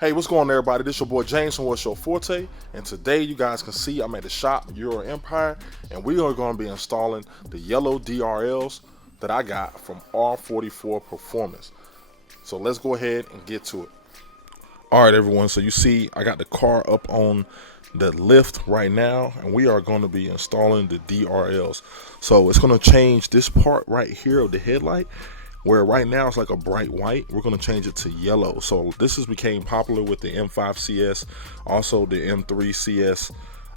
Hey, what's going on, everybody? This your boy James from What's Your Forte, and today you guys can see I'm at the shop Euro Empire, and we are going to be installing the Yellow DRLs that I got from R44 Performance. So let's go ahead and get to it. All right, everyone. So you see, I got the car up on the lift right now, and we are going to be installing the DRLs. So it's going to change this part right here of the headlight, where right now it's like a bright white. We're going to change it to yellow. So this has became popular with the M5 CS, also the M3 CS,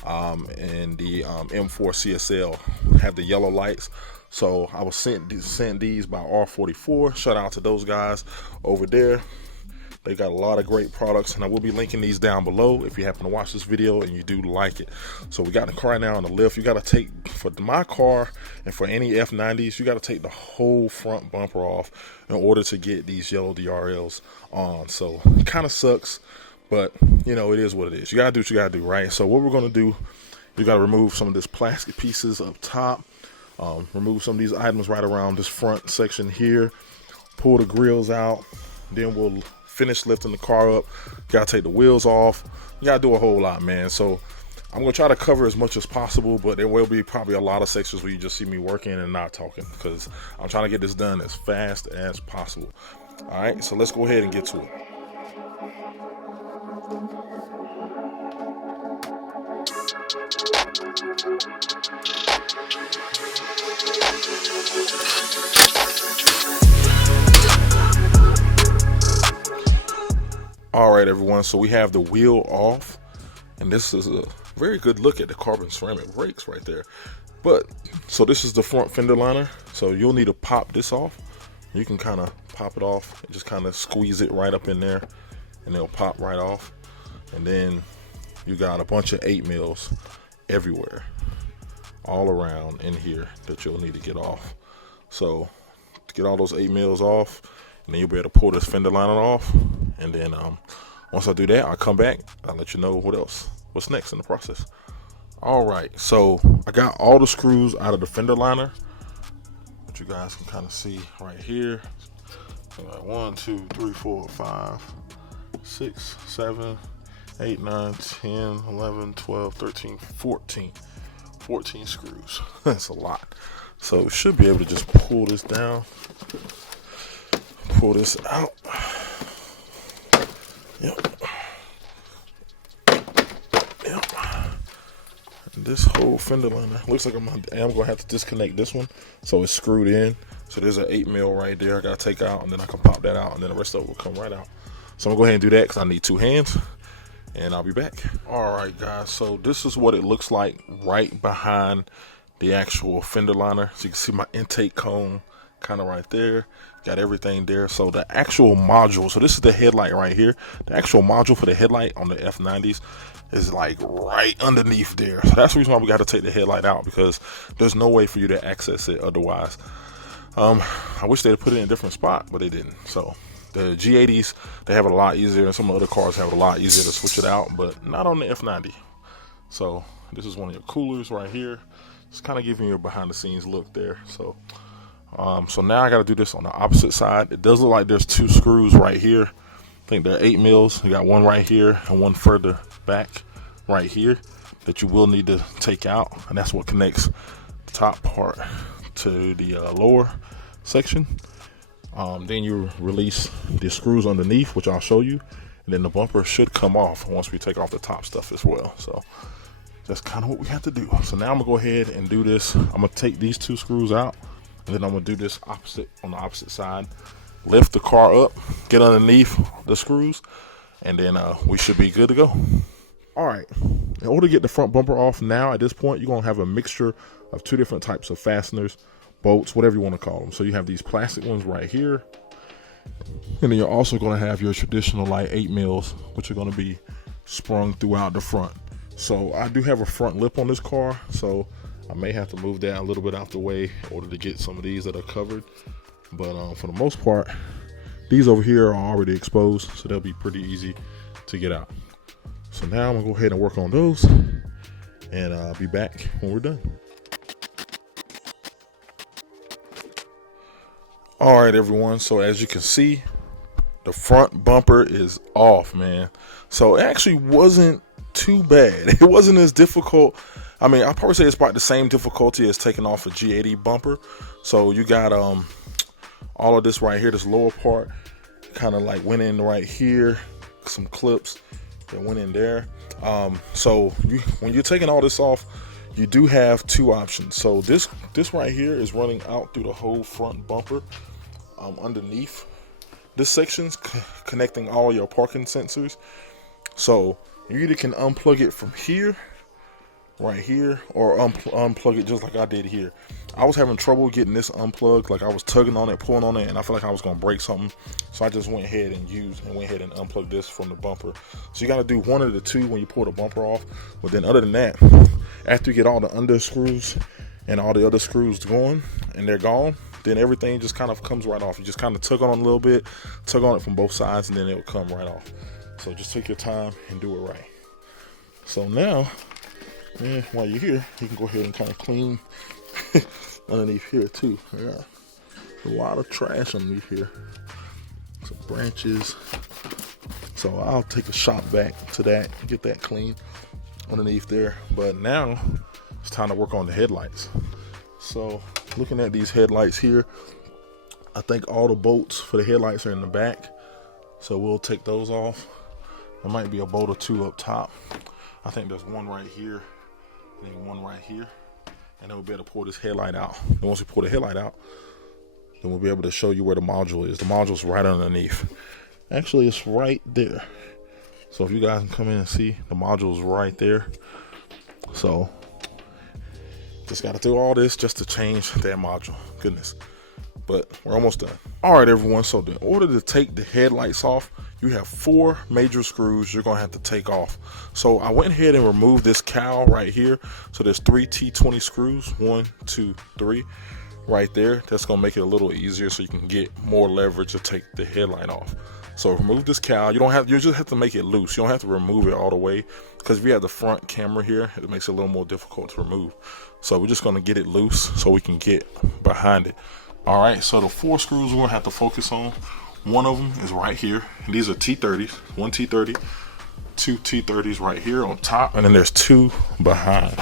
and the M4 CSL have the yellow lights. So I was sent these by R44. Shout out to those guys over there. They got a lot of great products, and I will be linking these down below if you happen to watch this video and you do like it. So we got the car now on the lift. You got to take, for my car and for any F90s, you got to take the whole front bumper off in order to get these Yellow DRLs on. So it kind of sucks, but you know, it is what it is. You got to do what you got to do, right? So what we're going to do, you got to remove some of this plastic pieces up top, remove some of these items right around this front section here, pull the grills out, then we'll finish lifting the car up. You gotta take the wheels off. You gotta do a whole lot, man. So I'm gonna try to cover as much as possible, but there will be probably a lot of sections where you just see me working and not talking, because I'm trying to get this done as fast as possible. All right, so let's go ahead and get to it. All right, everyone, so we have the wheel off, and this is a very good look at the carbon ceramic brakes right there. But so this is the front fender liner, so you'll need to pop this off. You can kind of pop it off and just kind of squeeze it right up in there, and it'll pop right off. And then you got a bunch of 8 mils everywhere, all around in here, that you'll need to get off. So to get all those 8 mils off, and then you'll be able to pull this fender liner off. And then once I do that, I'll come back. I'll let you know what's next in the process. All right, so I got all the screws out of the fender liner, which you guys can kind of see right here. So like 1, 2, 3, 4, 5, 6, 7, 8, 9, 10, 11, 12, 13, 14 screws. That's a lot. So should be able to just pull this down, pull this out. Yep. And this whole fender liner looks like I am gonna have to disconnect this one, so it's screwed in. So there's an 8 mil right there I gotta take out, and then I can pop that out, and then the rest of it will come right out. So I'm gonna go ahead and do that because I need 2 hands, and I'll be back. All right, guys. So this is what it looks like right behind the actual fender liner. So you can see my intake cone kind of right there. Got everything there. So the actual module, so this is the headlight right here. The actual module for the headlight on the F90s is like right underneath there. So that's the reason why we got to take the headlight out, because there's no way for you to access it otherwise. I wish they'd put it in a different spot, but they didn't. So the G80s, they have it a lot easier, and some of the other cars have it a lot easier to switch it out, but not on the F90. So this is one of your coolers right here. Just kind of giving you a behind the scenes look there. So so now I got to do this on the opposite side. It does look like there's 2 screws right here. I think they're 8 mils. You got one right here and one further back right here that you will need to take out, and that's what connects the top part to the lower section. Then you release the screws underneath, which I'll show you, and then the bumper should come off once we take off the top stuff as well. So that's kind of what we have to do. So now I'm gonna go ahead and do this. I'm gonna take these 2 screws out, and then I'm gonna do this on the opposite side. Lift the car up, get underneath the screws, and then we should be good to go. All right, in order to get the front bumper off now, at this point, you're gonna have a mixture of 2 different types of fasteners, bolts, whatever you want to call them. So you have these plastic ones right here, and then you're also gonna have your traditional like 8 mils, which are gonna be sprung throughout the front. So I do have a front lip on this car, so I may have to move that a little bit out the way in order to get some of these that are covered. But for the most part, these over here are already exposed, so they'll be pretty easy to get out. So now I'm gonna go ahead and work on those, and I'll be back when we're done. All right, everyone. So as you can see, the front bumper is off, man. So it actually wasn't too bad. It wasn't as difficult. I mean, I'll probably say it's about the same difficulty as taking off a G80 bumper. So you got all of this right here, this lower part kind of like went in right here, some clips that went in there. So when you're taking all this off, you do have two options. So this right here is running out through the whole front bumper. Underneath this section's connecting all your parking sensors. So you either can unplug it from here, right here, or unplug it just like I did here. I was having trouble getting this unplugged. Like I was tugging on it, pulling on it, and I felt like I was gonna break something. So I just went ahead and unplugged this from the bumper. So you gotta do one of the two when you pull the bumper off. But then other than that, after you get all the under screws and all the other screws going and they're gone, then everything just kind of comes right off. You just kind of tug on it a little bit, tug on it from both sides, and then it will come right off. So just take your time and do it right. So now, while you're here, you can go ahead and kind of clean underneath here too. Yeah, a lot of trash underneath here, some branches. So I'll take a shot back to that, get that clean underneath there. But now it's time to work on the headlights. So looking at these headlights here, I think all the bolts for the headlights are in the back. So we'll take those off. There might be a bolt or two up top. I think there's one right here and then one right here. And then we'll be able to pull this headlight out. And once we pull the headlight out, then we'll be able to show you where the module is. The module's right underneath. Actually, it's right there. So if you guys can come in and see, the module's right there. So just got to do all this just to change that module. Goodness. But we're almost done. All right, everyone. So in order to take the headlights off, you have 4 major screws you're going to have to take off. So I went ahead and removed this cowl right here. So there's 3 T20 screws, 1, 2, 3 right there. That's going to make it a little easier so you can get more leverage to take the headlight off. So remove this cowl. You just have to make it loose. You don't have to remove it all the way, because if you have the front camera here, it makes it a little more difficult to remove. So we're just going to get it loose so we can get behind it. All right, so the 4 screws we're going to have to focus on. One of them is right here. And these are T30s. 1 T30, 2 T30s right here on top, and then there's 2 behind.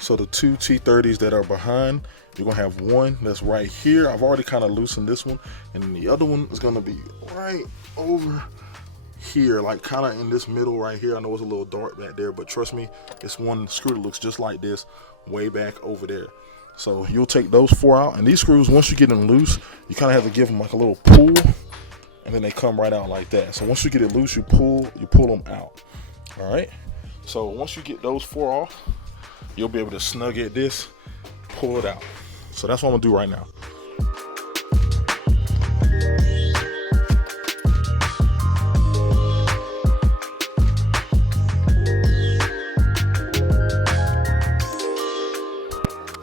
So the 2 T30s that are behind, you're gonna have one that's right here. I've already kind of loosened this one, and then the other one is gonna be right over here, like kind of in this middle right here. I know it's a little dark back there, but trust me, it's one screw that looks just like this way back over there. So you'll take those 4 out, and these screws, once you get them loose, you kind of have to give them like a little pull, and then they come right out like that. So once you get it loose, you pull them out. All right, so once you get those 4 off, you'll be able to snug at this, pull it out. So that's what I'm gonna do right now.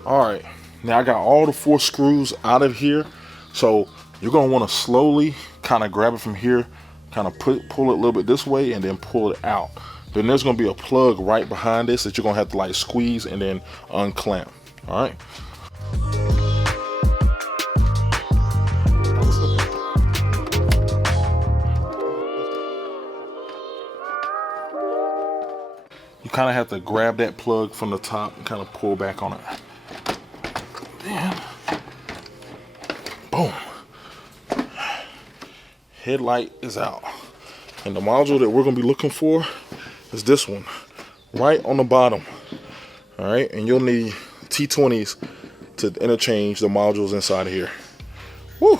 All right, now I got all the 4 screws out of here. So you're gonna wanna slowly kind of grab it from here, kind of pull it a little bit this way, and then pull it out. Then there's gonna be a plug right behind this that you're gonna have to like squeeze and then unclamp. All right. You kind of have to grab that plug from the top and kind of pull back on it. And boom. Headlight is out. And the module that we're gonna be looking for is this one, right on the bottom. All right, and you'll need T20s to interchange the modules inside of here. Woo!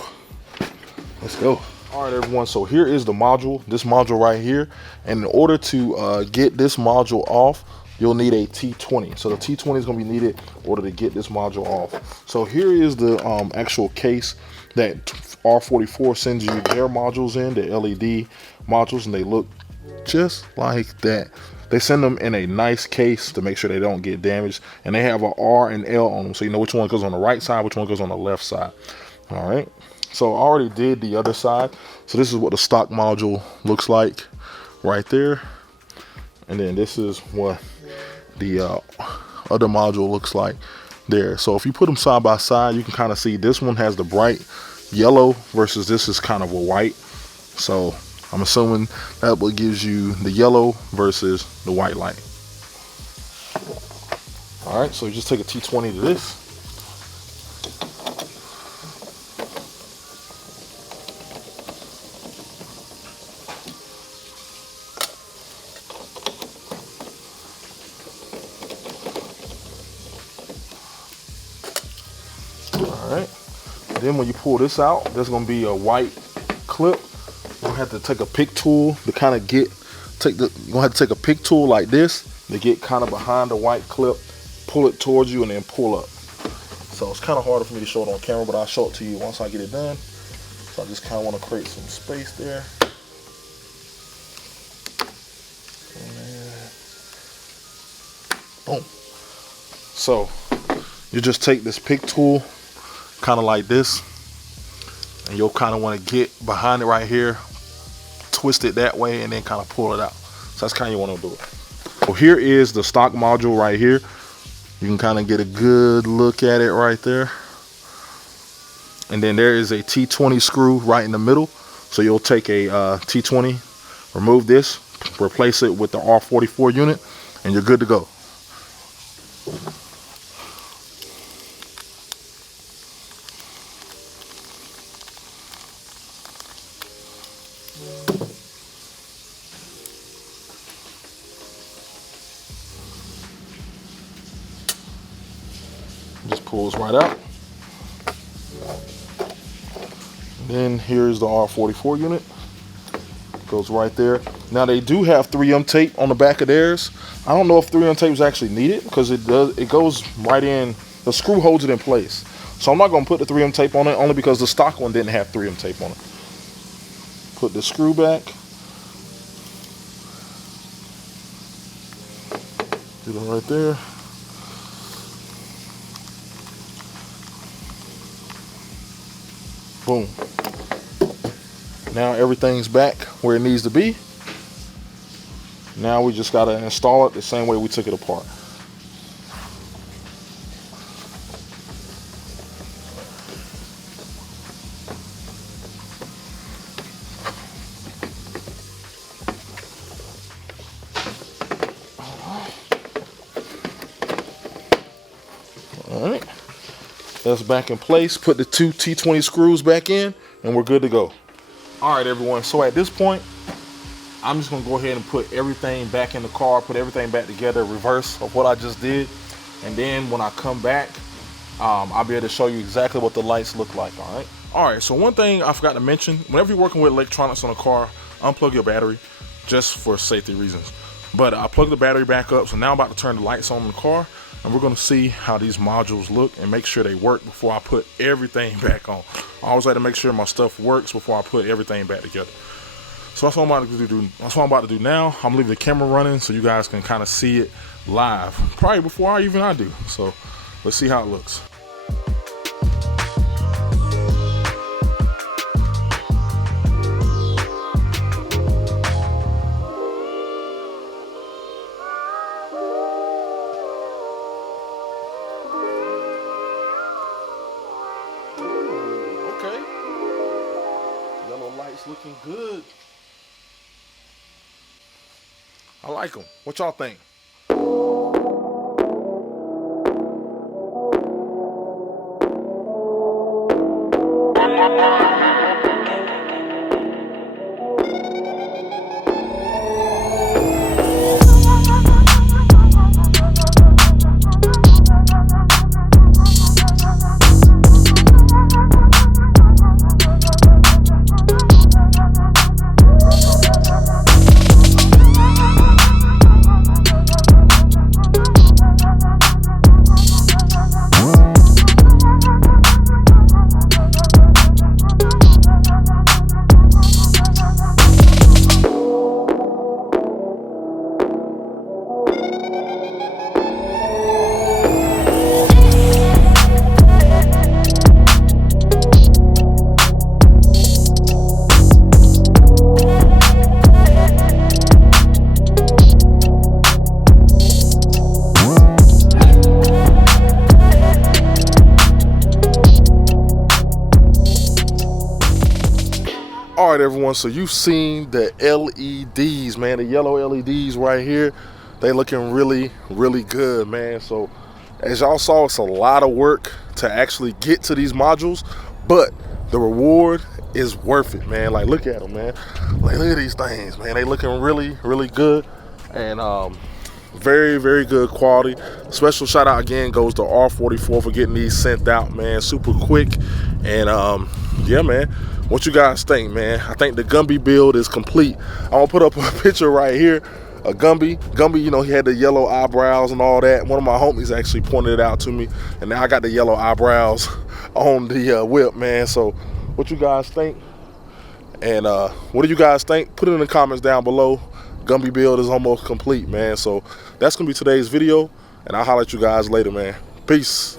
Let's go. All right, everyone, so here is the module, this module right here. And in order to get this module off, you'll need a T20. So the T20 is gonna be needed in order to get this module off. So here is the actual case that R44 sends you their modules in, the LED modules, and they look just like that. They send them in a nice case to make sure they don't get damaged, and they have a R and L on them, so you know which one goes on the right side, which one goes on the left side. All right, so I already did the other side. So this is what the stock module looks like right there, and then this is what the other module looks like there. So if you put them side by side, you can kind of see this one has the bright yellow versus this is kind of a white. So I'm assuming that what gives you the yellow versus the white light. All right, so you just take a T20 to this. All right, then when you pull this out, there's gonna be a white clip. You're gonna have to take a pick tool to kind of you're gonna have to take a pick tool like this to get kind of behind the white clip, pull it towards you, and then pull up. So it's kind of harder for me to show it on camera, but I'll show it to you once I get it done. So I just kind of want to create some space there. Boom. So you just take this pick tool kind of like this, and you'll kind of want to get behind it right here, twist it that way, and then kind of pull it out. So that's kind of you want to do it. So here is the stock module right here. You can kind of get a good look at it right there. And then there is a T20 screw right in the middle. So you'll take a T20, remove this, replace it with the R44 unit, and you're good to go. Just pulls right out. Then here's the R44 unit. Goes right there. Now they do have 3M tape on the back of theirs. I don't know if 3M tape is actually needed because it goes right in. The screw holds it in place. So I'm not going to put the 3M tape on it only because the stock one didn't have 3M tape on it. Put the screw back. Do it right there. Boom. Now everything's back where it needs to be. Now we just got to install it the same way we took it apart. All right. That's back in place. Put the two T20 screws back in and we're good to go. All right, everyone. So at this point, I'm just gonna go ahead and put everything back in the car, put everything back together, reverse of what I just did. And then when I come back, I'll be able to show you exactly what the lights look like, all right? All right, so one thing I forgot to mention, whenever you're working with electronics on a car, unplug your battery just for safety reasons. But I plugged the battery back up, so now I'm about to turn the lights on in the car, and we're gonna see how these modules look and make sure they work before I put everything back on. I always like to make sure my stuff works before I put everything back together. So that's what I'm about to do. That's what I'm about to do now. I'm leaving the camera running so you guys can kind of see it live, probably before I do. So let's see how it looks. Okay, yellow lights looking good. I like them. What y'all think? All right, everyone, so you've seen the LEDs, man, the yellow LEDs right here. They looking really, really good, man. So as y'all saw, it's a lot of work to actually get to these modules, but the reward is worth it, man. Like, look at them, man. Like, look at these things, man. They looking really, really good, and very, very good quality. Special shout out again goes to R44 for getting these sent out, man, super quick. And yeah, man, what you guys think, man? I think the Gumby build is complete. I'm gonna put up a picture right here of Gumby, you know, he had the yellow eyebrows and all that. One of my homies actually pointed it out to me, and now I got the yellow eyebrows on the whip, man. So what you guys think? And what do you guys think? Put it in the comments down below. Gumby build is almost complete, man. So that's gonna be today's video, and I'll holler at you guys later, man. Peace.